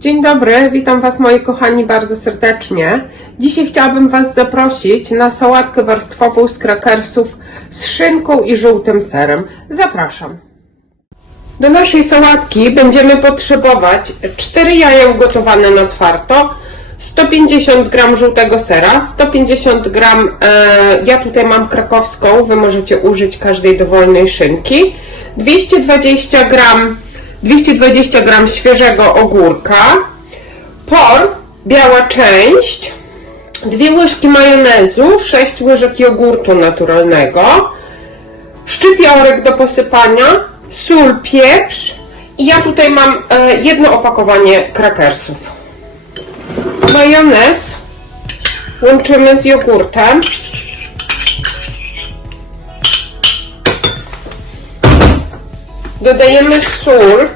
Dzień dobry, witam Was moi kochani bardzo serdecznie. Dzisiaj chciałabym Was zaprosić na sałatkę warstwową z krakersów z szynką i żółtym serem. Zapraszam. Do naszej sałatki będziemy potrzebować 4 jaja ugotowane na twardo, 150 g żółtego sera, 150 g, e, ja tutaj mam krakowską, Wy możecie użyć każdej dowolnej szynki, 220 g 220 g świeżego ogórka, por, biała część, dwie łyżki majonezu, 6 łyżek jogurtu naturalnego, szczypiorek do posypania, sól, pieprz i ja tutaj mam e, jedno opakowanie krakersów. Majonez łączymy z jogurtem. Dodajemy sól.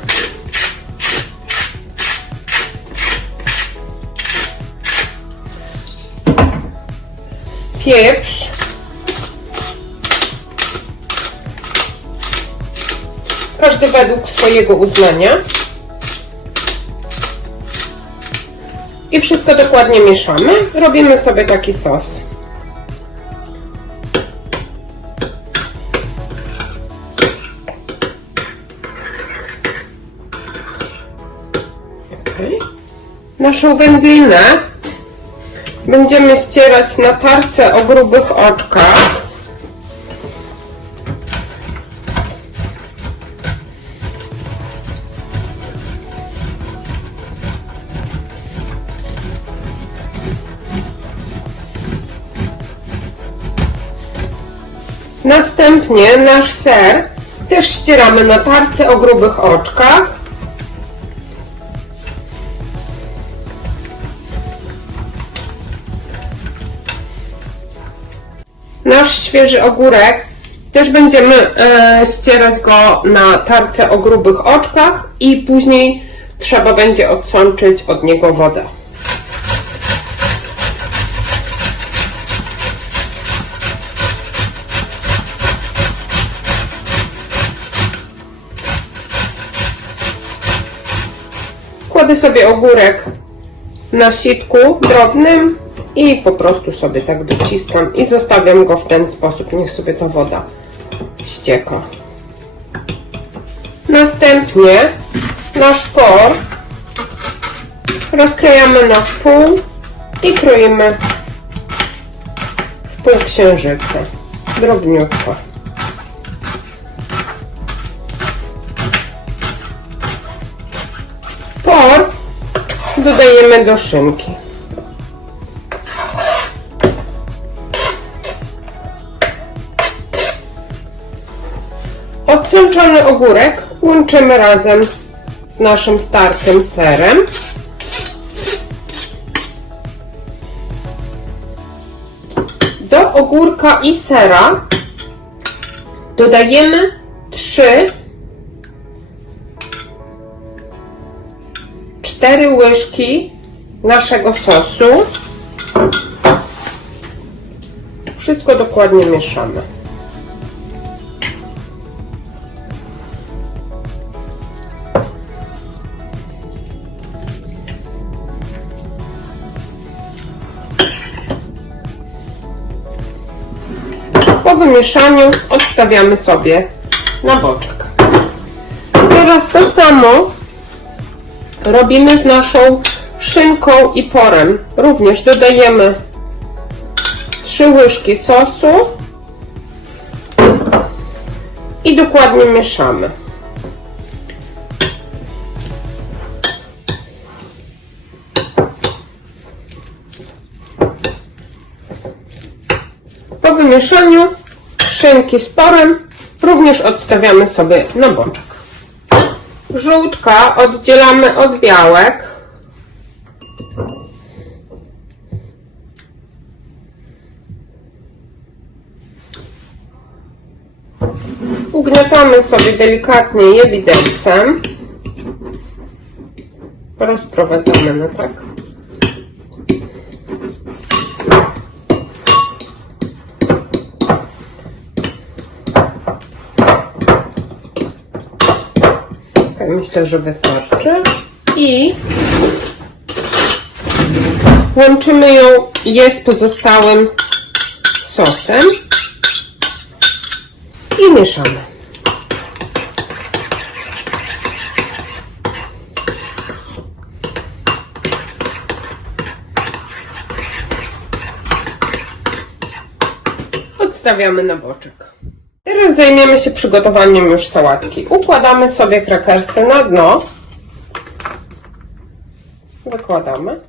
Pieprz. Każdy według swojego uznania. I wszystko dokładnie mieszamy. Robimy sobie taki sos. Naszą wędlinę będziemy ścierać na tarce o grubych oczkach. Następnie nasz ser też ścieramy na tarce o grubych oczkach. Nasz świeży ogórek też będziemy e, ścierać go na tarce o grubych oczkach i później trzeba będzie odsączyć od niego wodę. Kładę sobie ogórek na sitku drobnym i po prostu sobie tak dociskam i zostawiam go w ten sposób. Niech sobie ta woda ścieka. Następnie nasz por rozkrajamy na pół i kroimy w pół księżyca. Drobniutko. Por dodajemy do szynki. Odsączony ogórek łączymy razem z naszym startym serem. Do ogórka i sera dodajemy 3 4 łyżki naszego sosu. Wszystko dokładnie mieszamy. Po wymieszaniu odstawiamy sobie na boczek. Teraz to samo robimy z naszą szynką i porem. Również dodajemy 3 łyżki sosu i dokładnie mieszamy. Po wymieszaniu szynki z porem również odstawiamy sobie na boczek. Żółtka oddzielamy od białek. Ugniatamy sobie delikatnie je widelcem. Rozprowadzamy no tak. Myślę, że wystarczy. I Łączymy ją je z pozostałym sosem i mieszamy. Odstawiamy na boczek. Teraz zajmiemy się przygotowaniem już sałatki. Układamy sobie krakersy na dno. Wykładamy.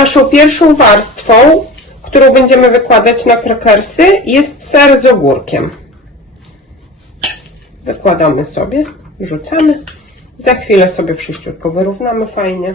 Naszą pierwszą warstwą, którą będziemy wykładać na krakersy, jest ser z ogórkiem. Wykładamy sobie, rzucamy. Za chwilę sobie wszyściutko wyrównamy fajnie.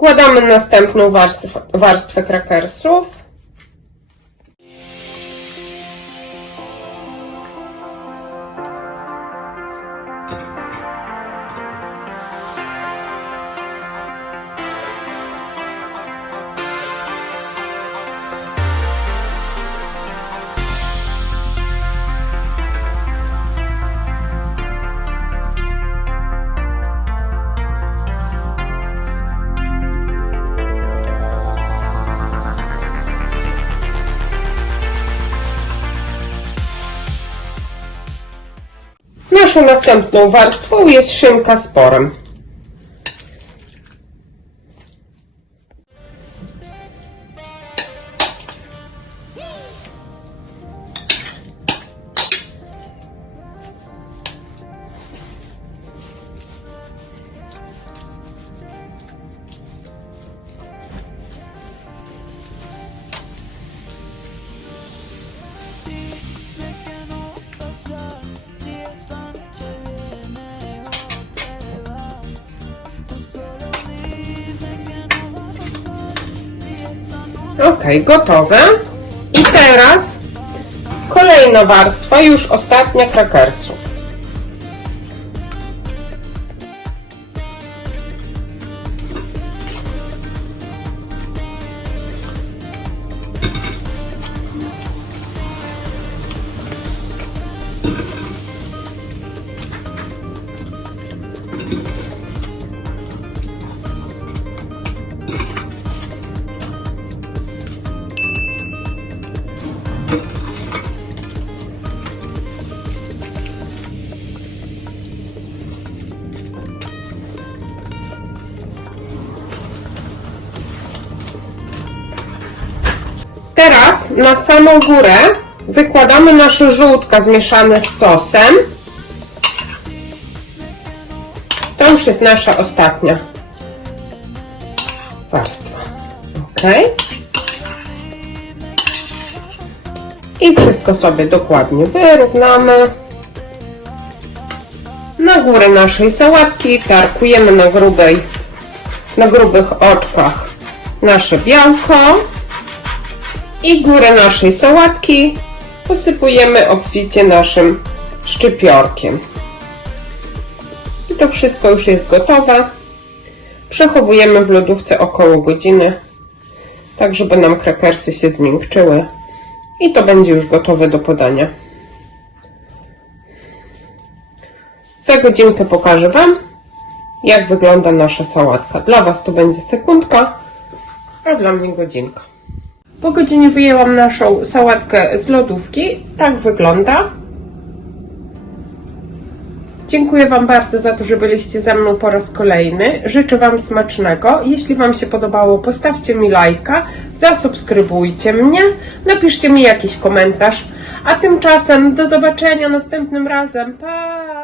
Układamy następną warstwę, warstwę krakersów. Naszą następną warstwą jest szynka z porem. Ok, gotowe. I teraz kolejna warstwa, już ostatnia krakersów. Teraz na samą górę wykładamy nasze żółtka zmieszane z sosem. To już jest nasza ostatnia warstwa. Ok. I wszystko sobie dokładnie wyrównamy. Na górę naszej sałatki tarkujemy na grubej, na grubych oczkach nasze białko. I górę naszej sałatki posypujemy obficie naszym szczypiorkiem. I to wszystko już jest gotowe. Przechowujemy w lodówce około godziny, tak żeby nam krakersy się zmiękczyły. I to będzie już gotowe do podania. Za godzinkę pokażę Wam, jak wygląda nasza sałatka. Dla Was to będzie sekundka, a dla mnie godzinka. Po godzinie wyjęłam naszą sałatkę z lodówki. Tak wygląda. Dziękuję Wam bardzo za to, że byliście ze mną po raz kolejny. Życzę Wam smacznego. Jeśli Wam się podobało, postawcie mi lajka, zasubskrybujcie mnie, napiszcie mi jakiś komentarz. A tymczasem do zobaczenia następnym razem. Pa!